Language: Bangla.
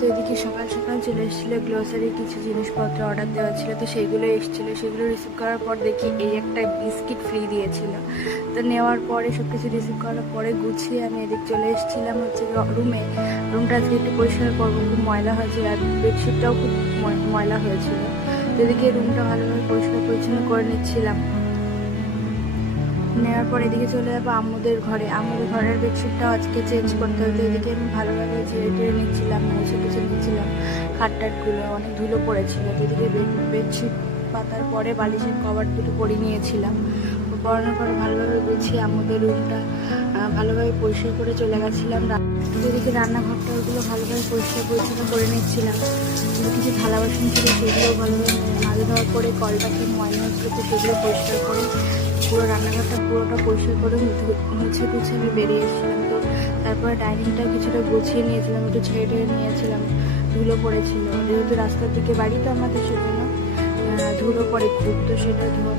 তো এদিকে সকাল সকাল চলে এসেছিলো গ্লোসারির কিছু জিনিসপত্র অর্ডার দেওয়া ছিল, তো সেইগুলো এসেছিলো। সেগুলো রিসিভ করার পর দেখি এই একটা বিস্কিট ফ্রি দিয়েছিল। তো নেওয়ার পরে সব কিছু রিসিভ করার পরে গুছিয়ে আমি এদিক চলে এসেছিলাম হচ্ছে রুমে। রুমটা আজকে একটু পরিষ্কার করবো, খুব ময়লা হয়েছিল আর বেডশিটটাও খুব ময়লা হয়েছিল। তো এদিকে রুমটা ভালোভাবে পরিষ্কার পরিচ্ছন্ন করে নিচ্ছিলাম। নেওয়ার পর এদিকে চলে যাবো আম্মুদের ঘরে। আম্মুদের ঘরের বেডশিটটাও আজকে চেঞ্জ করতে হতো। এদিকে আমি ভালোভাবে ঝেড়ে টেড়ে নিচ্ছিলাম, মুছে টুছে নিচ্ছিলাম। খাটটাটগুলো অনেক ধুলো পড়েছিল। তো এদিকে বেডশিট পাতার পরে বালিশের কভার দুটো পরিয়ে নিয়েছিলাম। পরানোর পরে ভালোভাবে গুছিয়ে আম্মুদের রুমটা ভালোভাবে পরিষ্কার করে চলে গেছিলাম। এদিকে রান্নাঘরটা ওগুলো ভালোভাবে পরিষ্কার পরিচ্ছন্ন করে নিচ্ছিলাম। কিছু থালা বাসন ছিল সেগুলো ভালোভাবে মাজা দেওয়ার পরে কলটা কি ময়লা হচ্ছিল, তো সেগুলো পরিষ্কার করে পুরো রান্নাঘরটা পুরোটা পরিষ্কার করে মুছে টুছে আমি বেরিয়ে এসেছিলাম। তো তারপরে ডাইনিংটা কিছুটা গুছিয়ে নিয়েছিলাম, একটু ছেড়ে টেড়ে নিয়েছিলাম, ধুলো পড়েছিল। যেহেতু রাস্তার দিকে বাড়ি তো আমাদের, সেজন্য ধুলো পড়ে খুব, তো সেটা ধোয়া